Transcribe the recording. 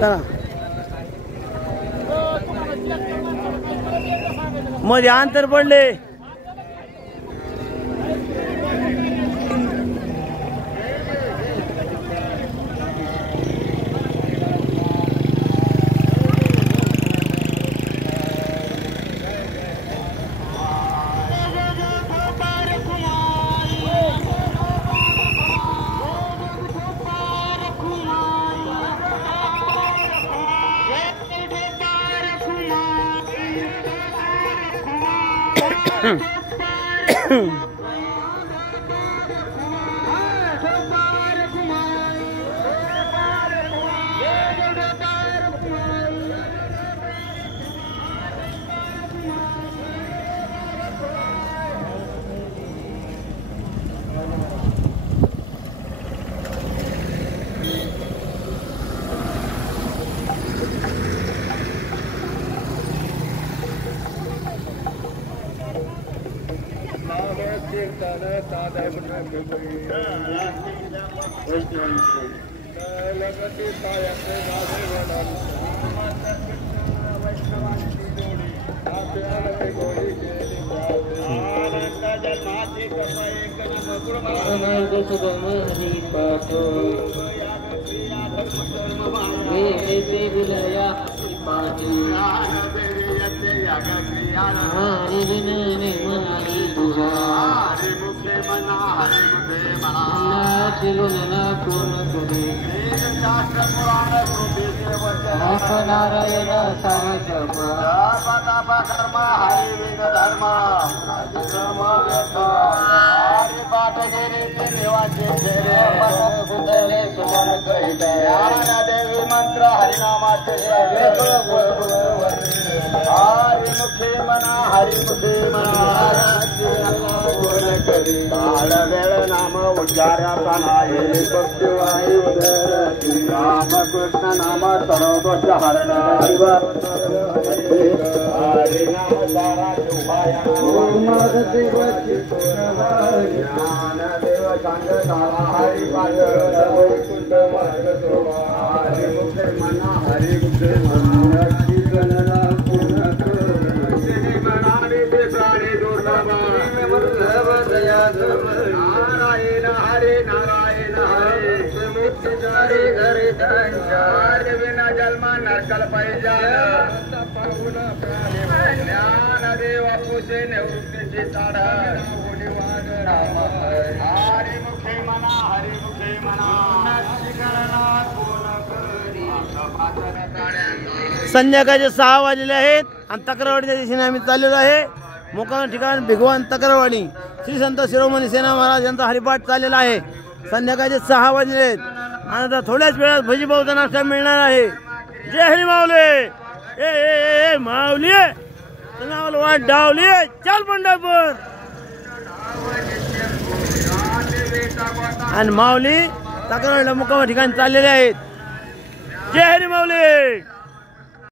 चला मध्ये अंतर पडले. नारायण धर्म हरिविद धर्म हरि पाठ देवी मंत्र हरिनामाचे हरिमुखे मना हरिमुखे मना काल वेळ नाम उच्चाराचा नाही भक्तिवाई उदरती रामकृष्ण नाम सर्वदोष हरण हरिनाम सारा ज्ञानदेव सांग सारा हरिपाठ वैकुंठ मार्ग सोमा हरिमुखे मना हरिमुखे मना गणना पूर्ण नारायण हरे नारायण हरे मुक्ती हरे घरे विना जन्म नरकल पैजा ज्ञान देव पुसे निवृत्तीची ताड हरिमुखे मना हरिमुखे मना संध्याकाळचे 6 वाजलेले आहेत आणि तक्रारवाडीच्या दिशेने आम्ही चाललेलो आहे. मुक्काम ठिकाण भिगवान तक्रारवाडी. श्री संत शिरोमणी सेना महाराज यांचा हरिपाठ चाललेला आहे. संध्याकाळचे 6 वाजले आहेत आणि आता थोड्याच वेळात भजीभाऊचा नाश्ता मिळणार आहे. जय हरी माऊली. ए माऊली नावाला वाट डावली. चल पंढरपूर. आणि माऊली तक्रारवाडीला मुक्काम ठिकाणी चाललेले आहेत. जय हरी माऊली.